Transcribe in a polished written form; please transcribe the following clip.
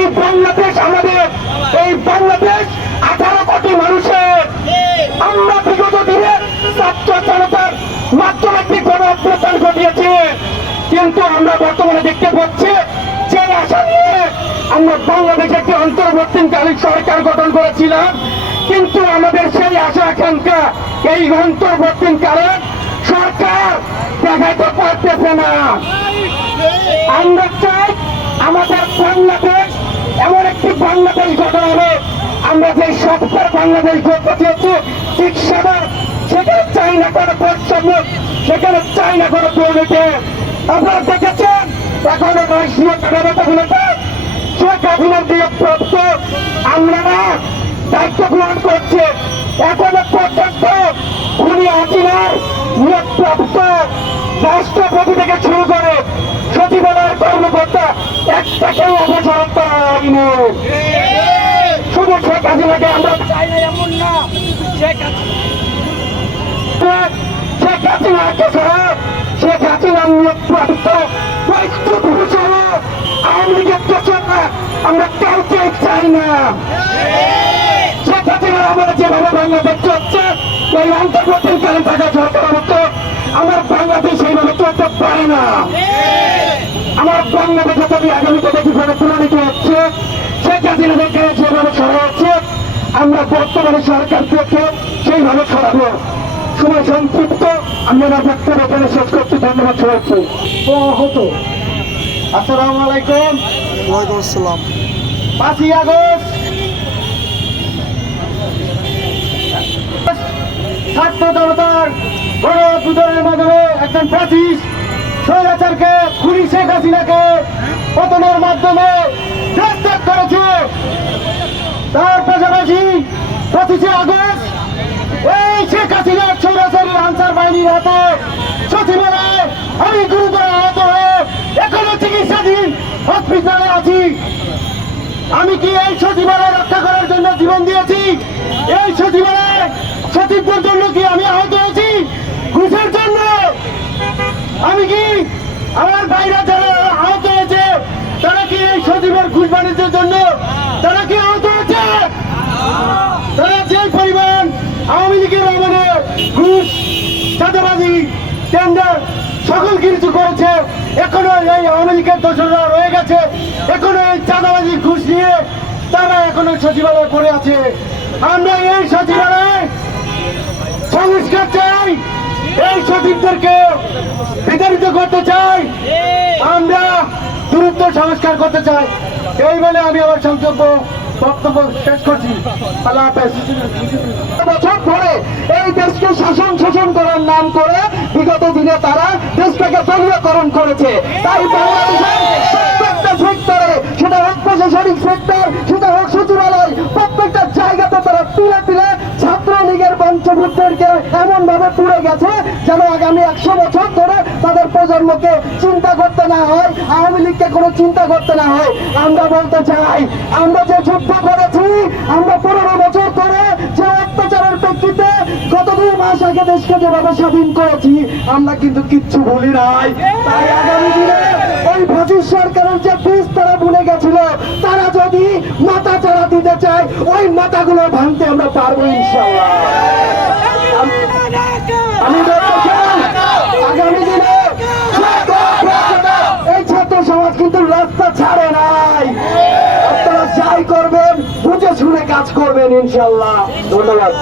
এই বাংলাদেশ আমাদের, এই বাংলাদেশ 18 কোটি মানুষের। আমরা বিগত দিনে ছাত্র জনতার মাধ্যমে একটি গণ অভ্যুত্থান ঘটিয়েছি, কিন্তু আমরা বর্তমানে দেখতে পাচ্ছি যে আশা নিয়ে আমরা বাংলাদেশে একটি অন্তর্বর্তীকালীন সরকার গঠন করেছিলাম, কিন্তু আমাদের সেই আশা আকাঙ্ক্ষা এই অন্তর্বর্তীকালীন সরকার দেখাইতে পারতেছে না। আমরা চাই আমাদের বাংলাদেশ এমন একটি বাংলাদেশ গঠন হবে, আমরা যে সত্তর বাংলাদেশ গড়তে চেয়েছি ঠিক সেখানে চাই না কোনো বৈষম্য, সেখানে চাই না কোনো দুর্নীতি। আপনারা দেখেছেন এখনো রাষ্ট্রীয় ক্ষমতাগুলোতে শেখ হাসিনার নিয়োগপ্রাপ্ত আমলারা দায়িত্ব গ্রহণ করছে। এখনো পর্যন্ত খুনি হাসিনার নিয়োগপ্রাপ্ত রাষ্ট্রপতি থেকে শুরু করে সচিবালয়ের কর্মকর্তা একটাকেও অপসারণ করা হয়নি। শুধু শেখ হাসিনাকে আমরা চাই না এমন না, শেখ হাসিনাকে ছাড়া শেখ হাসিনার নিয়োগপ্রাপ্ত আওয়ামী লীগের পেছনে আমরা কাউকে চাই না। শেখ হাসিনার আমরা যেভাবে বাংলাদেশ চলছে এই অন্তর্বর্তীকালীন থাকা সরকার মতো আমার বাংলাদেশ এইভাবে চলতে পারে না। আমার বাংলাদেশে যদি আগামীতে যেভাবে প্রমাণিত হচ্ছে শেখ হাসিনাকে যেভাবে সরা হচ্ছে, আমরা বর্তমানে সরকার থেকে সেইভাবে সরাবো। সময় সংক্ষিপ্ত, আমরা বক্তব্য এখানে শেষ করছি। ধন্যবাদ সবাইকে। হতো আসসালামু আলাইকুম। ওয়ালাইকুম আসসালাম। 5ই আগস্ট ছাত্র জনতার গণ অভ্যুত্থানের মাধ্যমে একজন ফ্যাসিস্ট স্বৈরাচারকে খুনি শেখ হাসিনাকে পতনের মাধ্যমে দেশ ত্যাগ করেছে। তার পাশাপাশি 25 আগস্ট এই শেখ হাসিনার স্বৈরাচারী আনসার বাহিনীর হাতে সচিবালয়ে আমি গুরুতর আহত হয়ে এখনো চিকিৎসাধীন হসপিটালে আছি। আমি কি এই সচিবালয় রক্ষা করার জন্য জীবন দিয়েছি? এই সচিবালয় সচিবদের জন্য কি আমি আহত হয়েছি? ঘুষের জন্য? আমি কি আমার ভাইরা যারা আহত হয়েছে তারা কি এই সচিবের ঘুষ বাণিজ্যের জন্য তারা কি আহত হয়েছে? তারা যে পরিমাণ আওয়ামী লীগের আমলে ঘুষ, চাঁদাবাজি, টেন্ডার সকল কিছু করেছে, এখনো এই আওয়ামী লীগের দোষরা রয়ে গেছে, এখনো এই চাঁদাবাজি ঘুষ নিয়ে তারা এখনো সচিবালয়ে পড়ে আছে। আমরা এই সচিবালয়ে সংস্কার চাই, এই সচিবদেরকে বিতাড়িত করতে চাই, আমরা দ্রুত সংস্কার করতে চাই। এই বলে আমি আমার বক্তব্য শেষ করছি। আল্লাহ হাফেজ। বছর ধরে এই দেশকে শোষণ করার নাম করে বিগত দিনে তারা দেশটাকে দলীয়করণ করেছে। তাই বাংলাদেশের প্রত্যেকটা সেক্টরে, সেটা হোক প্রশাসনিক সেক্টর, সেটা হোক সচিবালয়, প্রত্যেকটা জায়গাতে তারা তুলে তুলে ছাত্রলীগের পঞ্চভূতদেরকে এমন ভাবে পুড়ে গেছে যেন আগামী 100 বছর ধরে তাদের প্রজন্মকে চিন্তা করতে না হয়, আওয়ামী লীগকে কোনো চিন্তা করতে না হয়। আমরা বলতে চাই, আমরা যে যুদ্ধ করেছি, আমরা 15 বছর ধরে যে অত্যাচারের প্রেক্ষিতে গত 2 মাস আগে দেশকে যেভাবে স্বাধীন করেছি, আমরা কিন্তু কিচ্ছু ভুলি নাই। তাই আগামী দিনে ওই ফ্যাসিস্ট সরকারের যে বীজ তারা ভুলে গেছিল, তারা যদি মাথা চাড়া দিতে চায় ওই মাথাগুলো ভাঙতে আমরা পারবো ইনশাআল্লাহ। আমি বলতে চাই আগামী দিনে এই ছাত্র সমাজ কিন্তু রাস্তা ছাড়ে নাই। আপনারা যাই করবেন বুঝে শুনে কাজ করবেন ইনশাআল্লাহ। ধন্যবাদ।